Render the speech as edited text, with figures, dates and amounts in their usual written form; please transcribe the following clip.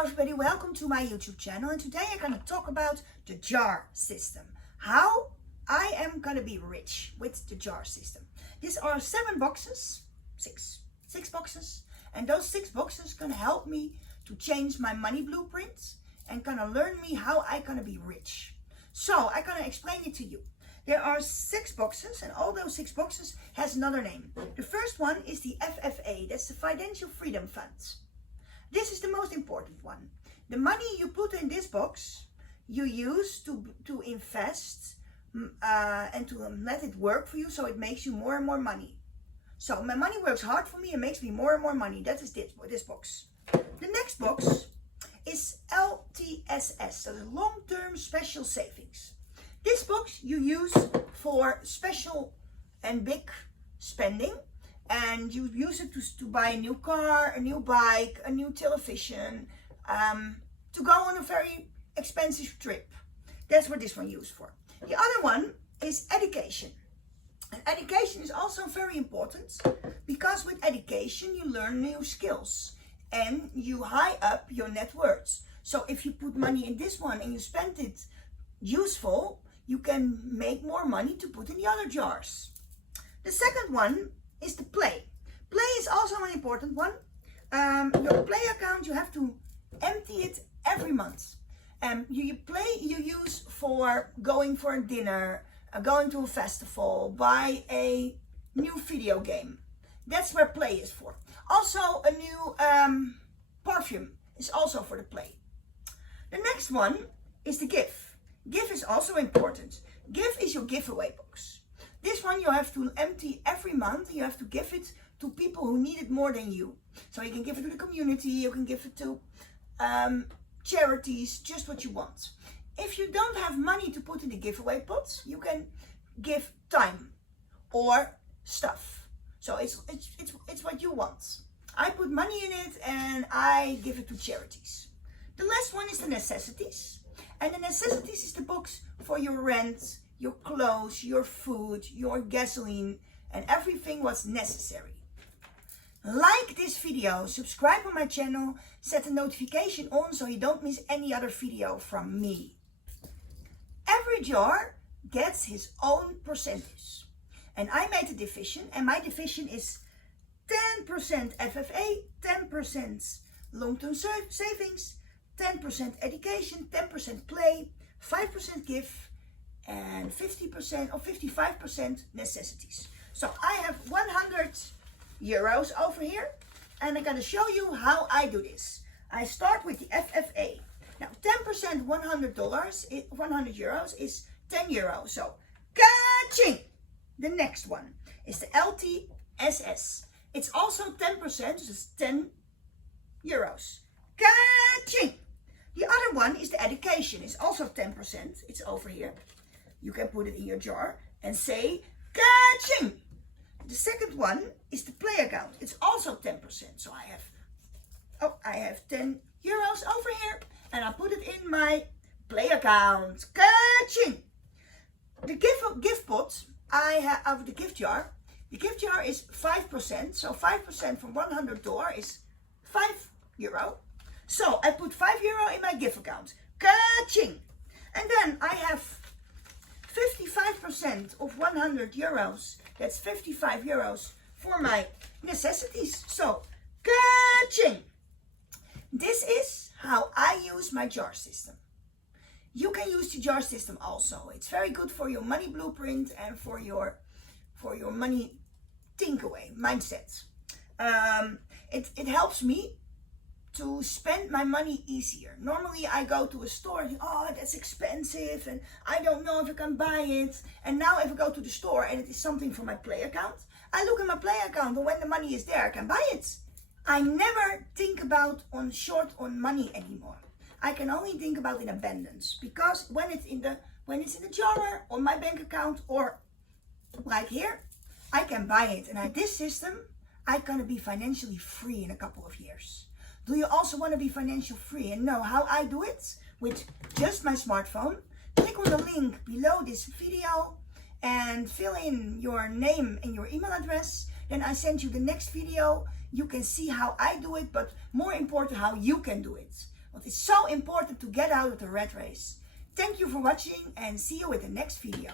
Hello everybody, welcome to my YouTube channel, and today I'm going to talk about the jar system. How I am going to be rich with the jar system. These are 7 boxes, six boxes, and those 6 boxes going to help me to change my money blueprint and going to learn me how I'm going to be rich. So I'm going to explain it to you. There are 6 boxes, and all those 6 boxes has another name. The first one is the FFA, that's the Financial Freedom Fund. This is the most important one. The money you put in this box, you use to invest and to let it work for you, so it makes you more and more money. So my money works hard for me and makes me more and more money. That is this box. The next box is LTSS, so the Long-Term Special Savings. This box you use for special and big spending. And you use it to buy a new car, a new bike, a new television, to go on a very expensive trip. That's what this one used for. The other one is education. And education is also very important, because with education you learn new skills and you high up your net worth. So if you put money in this one and you spend it useful, you can make more money to put in the other jars. The second one is the play. Play is also an important one. Your play account, you have to empty it every month. You use for going for a dinner, going to a festival, buy a new video game. That's where play is for. Also a new perfume is also for the play. The next one is the give. Give is also important. Give is your giveaway box. This one you have to empty every month. You have to give it to people who need it more than you. So you can give it to the community, you can give it to charities, just what you want. If you don't have money to put in the giveaway pot, you can give time or stuff. So it's what you want. I put money in it and I give it to charities. The last one is the necessities. And the necessities is the box for your rent, your clothes, your food, your gasoline, and everything what's necessary. Like this video, subscribe on my channel, set the notification on so you don't miss any other video from me. Every jar gets his own percentage. And I made a division, and my division is 10% FFA, 10% long-term savings, 10% education, 10% play, 5% give, and 50% or 55% necessities. So I have 100 euros over here, and I'm going to show you how I do this. I start with the FFA. Now 10% $100, 100 euros is 10 euros. So ka-ching! The next one is the LTSS. It's also 10%, so it's 10 euros. Ka-ching! The other one is the education. It's also 10%. It's over here. You can put it in your jar and say ka-ching. The second one is the play account. It's also 10%. So I have 10 euros over here, and I put it in my play account. Ka-ching. The gift pot I have of the gift jar. The gift jar is 5%. So 5% from $100 is 5 euro. So I put 5 euro in my gift account. Ka-ching. And then I have 55% of 100 euros. That's 55 euros for my necessities. So, ka-ching! This is how I use my jar system. You can use the jar system also. It's very good for your money blueprint and for your money think-away mindset. It helps me to spend my money easier. Normally I go to a store and oh, that's expensive and I don't know if I can buy it. And now if I go to the store and it is something for my play account, I look at my play account, and when the money is there I can buy it. I never think about short on money anymore. I can only think about in abundance, because when it's in the jar on my bank account or right here, I can buy it. And at this system I'm gonna be financially free in a couple of years. Do you also want to be financially free and know how I do it with just my smartphone? Click on the link below this video and fill in your name and your email address. Then I send you the next video. You can see how I do it, but more important, how you can do it. But it's so important to get out of the rat race. Thank you for watching and see you in the next video.